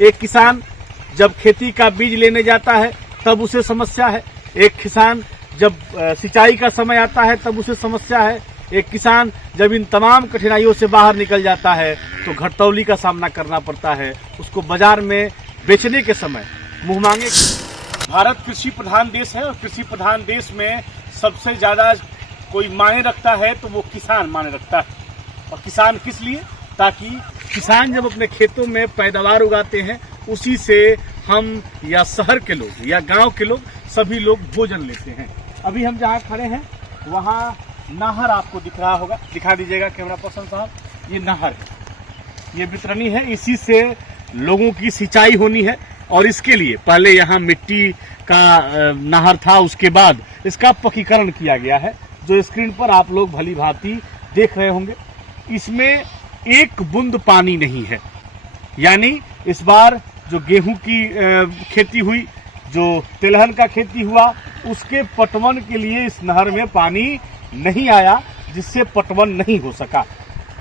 एक किसान जब खेती का बीज लेने जाता है तब उसे समस्या है, एक किसान जब सिंचाई का समय आता है तब उसे समस्या है, एक किसान जब इन तमाम कठिनाइयों से बाहर निकल जाता है तो घटतौली का सामना करना पड़ता है, उसको बाजार में बेचने के समय मुंह मांगे। भारत कृषि प्रधान देश है और कृषि प्रधान देश में सबसे ज्यादा कोई मायने रखता है तो वो किसान मायने रखता है। और किसान किस लिए? ताकि किसान जब अपने खेतों में पैदावार उगाते हैं उसी से हम या शहर के लोग या गांव के लोग सभी लोग भोजन लेते हैं। अभी हम जहाँ खड़े हैं वहाँ नहर आपको दिख रहा होगा, दिखा दीजिएगा कैमरा पर्सन साहब, ये नहर है, ये वितरणी है, इसी से लोगों की सिंचाई होनी है। और इसके लिए पहले यहाँ मिट्टी का नहर था, उसके बाद इसका पक्कीकरण किया गया है जो स्क्रीन पर आप लोग भली भांति देख रहे होंगे। इसमें एक बूंद पानी नहीं है, यानी इस बार जो गेहूं की खेती हुई, जो तिलहन का खेती हुआ, उसके पटवन के लिए इस नहर में पानी नहीं आया, जिससे पटवन नहीं हो सका।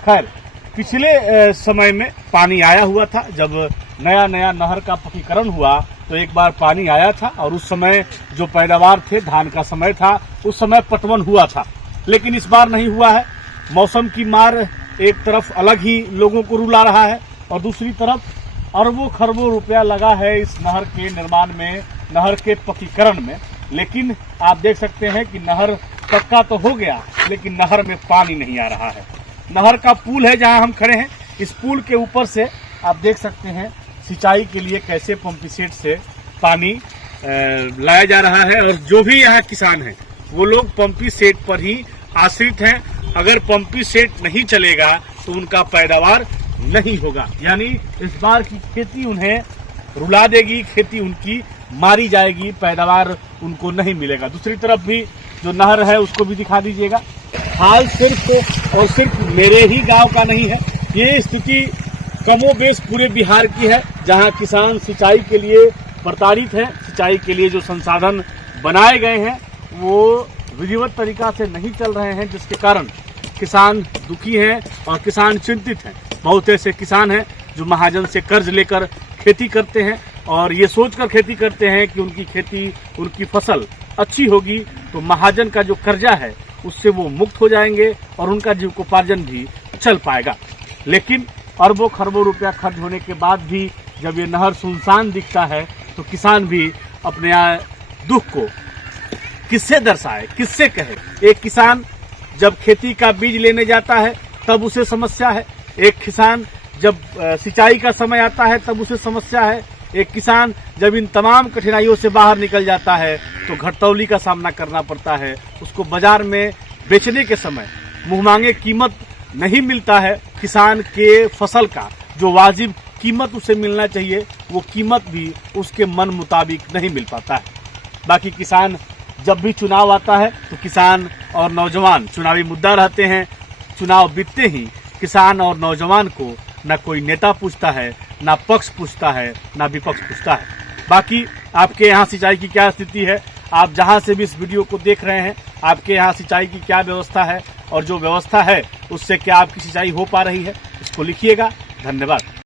खैर, पिछले समय में पानी आया हुआ था, जब नया नया नहर का पक्कीकरण हुआ तो एक बार पानी आया था और उस समय जो पैदावार थे, धान का समय था, उस समय पटवन हुआ था। लेकिन इस बार नहीं हुआ है। मौसम की मार एक तरफ अलग ही लोगों को रुला रहा है और दूसरी तरफ अरबों खरबों रुपया लगा है इस नहर के निर्माण में, नहर के पक्कीकरण में। लेकिन आप देख सकते हैं कि नहर पक्का तो हो गया लेकिन नहर में पानी नहीं आ रहा है। नहर का पुल है जहां हम खड़े हैं, इस पुल के ऊपर से आप देख सकते हैं सिंचाई के लिए कैसे पंपी सेट से पानी लाया जा रहा है। और जो भी यहाँ किसान हैं वो लोग पंपी सेट पर ही आश्रित हैं। अगर पंपी सेट नहीं चलेगा तो उनका पैदावार नहीं होगा, यानी इस बार की खेती उन्हें रुला देगी, खेती उनकी मारी जाएगी, पैदावार उनको नहीं मिलेगा। दूसरी तरफ भी जो नहर है उसको भी दिखा दीजिएगा। हाल सिर्फ और सिर्फ मेरे ही गांव का नहीं है, ये स्थिति कमोबेश पूरे बिहार की है, जहां किसान सिंचाई के लिए प्रताड़ित हैं। सिंचाई के लिए जो संसाधन बनाए गए हैं वो विधिवत तरीका से नहीं चल रहे हैं, जिसके कारण किसान दुखी हैं और किसान चिंतित हैं। बहुत ऐसे किसान हैं जो महाजन से कर्ज लेकर खेती करते हैं और ये सोचकर खेती करते हैं कि उनकी खेती, उनकी फसल अच्छी होगी तो महाजन का जो कर्जा है उससे वो मुक्त हो जाएंगे और उनका जीविकोपार्जन भी चल पाएगा। लेकिन अरबों खरबों रुपया खर्च होने के बाद भी जब ये नहर सुनसान दिखता है तो किसान भी अपने दुख को किससे दर्शाए, किससे कहे। एक किसान जब खेती का बीज लेने जाता है तब उसे समस्या है, एक किसान जब सिंचाई का समय आता है तब उसे समस्या है, एक किसान जब इन तमाम कठिनाइयों से बाहर निकल जाता है तो घटतौली का सामना करना पड़ता है, उसको बाजार में बेचने के समय मुंह मांगे कीमत नहीं मिलता है। किसान के फसल का जो वाजिब कीमत उसे मिलना चाहिए वो कीमत भी उसके मन मुताबिक नहीं मिल पाता है। बाकी किसान जब भी चुनाव आता है तो किसान और नौजवान चुनावी मुद्दा रहते हैं। चुनाव बीतते ही किसान और नौजवान को न कोई नेता पूछता है, ना पक्ष पूछता है, ना विपक्ष पूछता है। बाकी आपके यहाँ सिंचाई की क्या स्थिति है, आप जहाँ से भी इस वीडियो को देख रहे हैं, आपके यहाँ सिंचाई की क्या व्यवस्था है और जो व्यवस्था है उससे क्या आपकी सिंचाई हो पा रही है, इसको लिखिएगा। धन्यवाद।